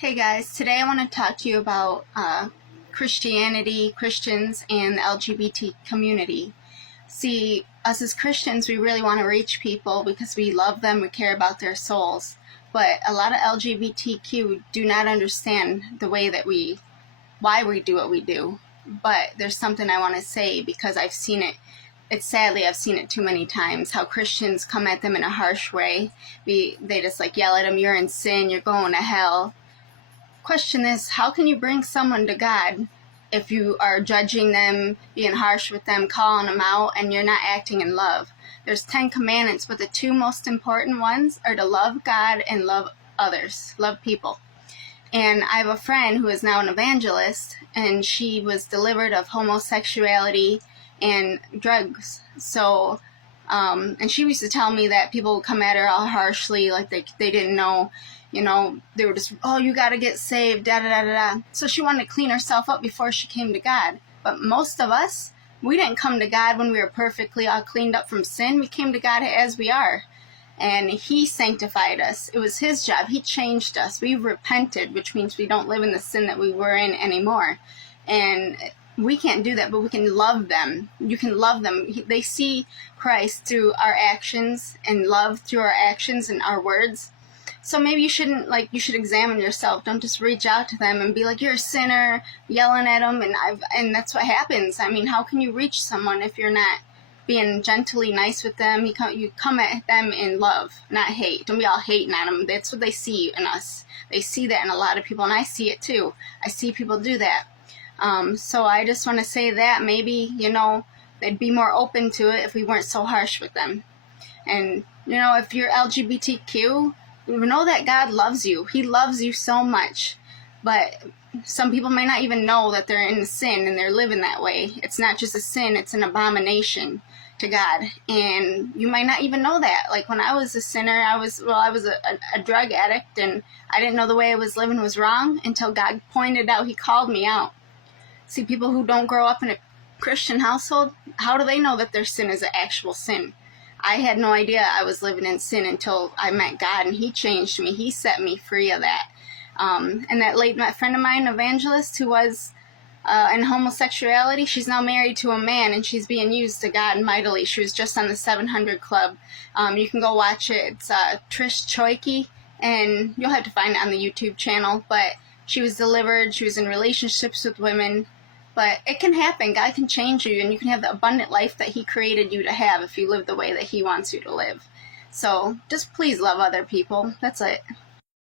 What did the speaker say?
Hey guys, today I want to talk to you about Christianity, Christians, and the LGBT community. See, us as Christians, we really want to reach people because we love them, we care about their souls. But a lot of LGBTQ do not understand why we do what we do. But there's something I want to say because I've seen it. I've seen it too many times, how Christians come at them in a harsh way. They just yell at them, you're in sin, you're going to hell. Question is, how can you bring someone to God if you are judging them, being harsh with them, calling them out, and you're not acting in love? There's 10 commandments, but the two most important ones are to love God and love others, love people. And I have a friend who is now an evangelist, and she was delivered of homosexuality and drugs. And she used to tell me that people would come at her all harshly, like they didn't know, they were just, oh, you got to get saved, da-da-da-da-da. So she wanted to clean herself up before she came to God. But most of us, we didn't come to God when we were perfectly all cleaned up from sin. We came to God as we are. And He sanctified us. It was His job. He changed us. We repented, which means we don't live in the sin that we were in anymore. And we can't do that, but we can love them. You can love them. They see Christ through our actions and love through our actions and our words. So maybe you should examine yourself. Don't just reach out to them and be like, you're a sinner, yelling at them. And that's what happens. I mean, how can you reach someone if you're not being gently nice with them? You come at them in love, not hate. Don't be all hating at them. That's what they see in us. They see that in a lot of people, and I see it too. I see people do that. So I just want to say that maybe, they'd be more open to it if we weren't so harsh with them. And, if you're LGBTQ, know that God loves you. He loves you so much. But some people may not even know that they're in sin and they're living that way. It's not just a sin, it's an abomination to God. And you might not even know that. Like when I was a sinner, I was a drug addict, and I didn't know the way I was living was wrong until God pointed out. He called me out. See, people who don't grow up in a Christian household, how do they know that their sin is an actual sin? I had no idea I was living in sin until I met God, and He changed me. He set me free of that. And that friend of mine, evangelist, who was in homosexuality, she's now married to a man, and she's being used to God mightily. She was just on the 700 Club. You can go watch it. It's Trish Choike, and you'll have to find it on the YouTube channel. But she was delivered. She was in relationships with women. But it can happen. God can change you, and you can have the abundant life that He created you to have if you live the way that He wants you to live. So just please love other people. That's it.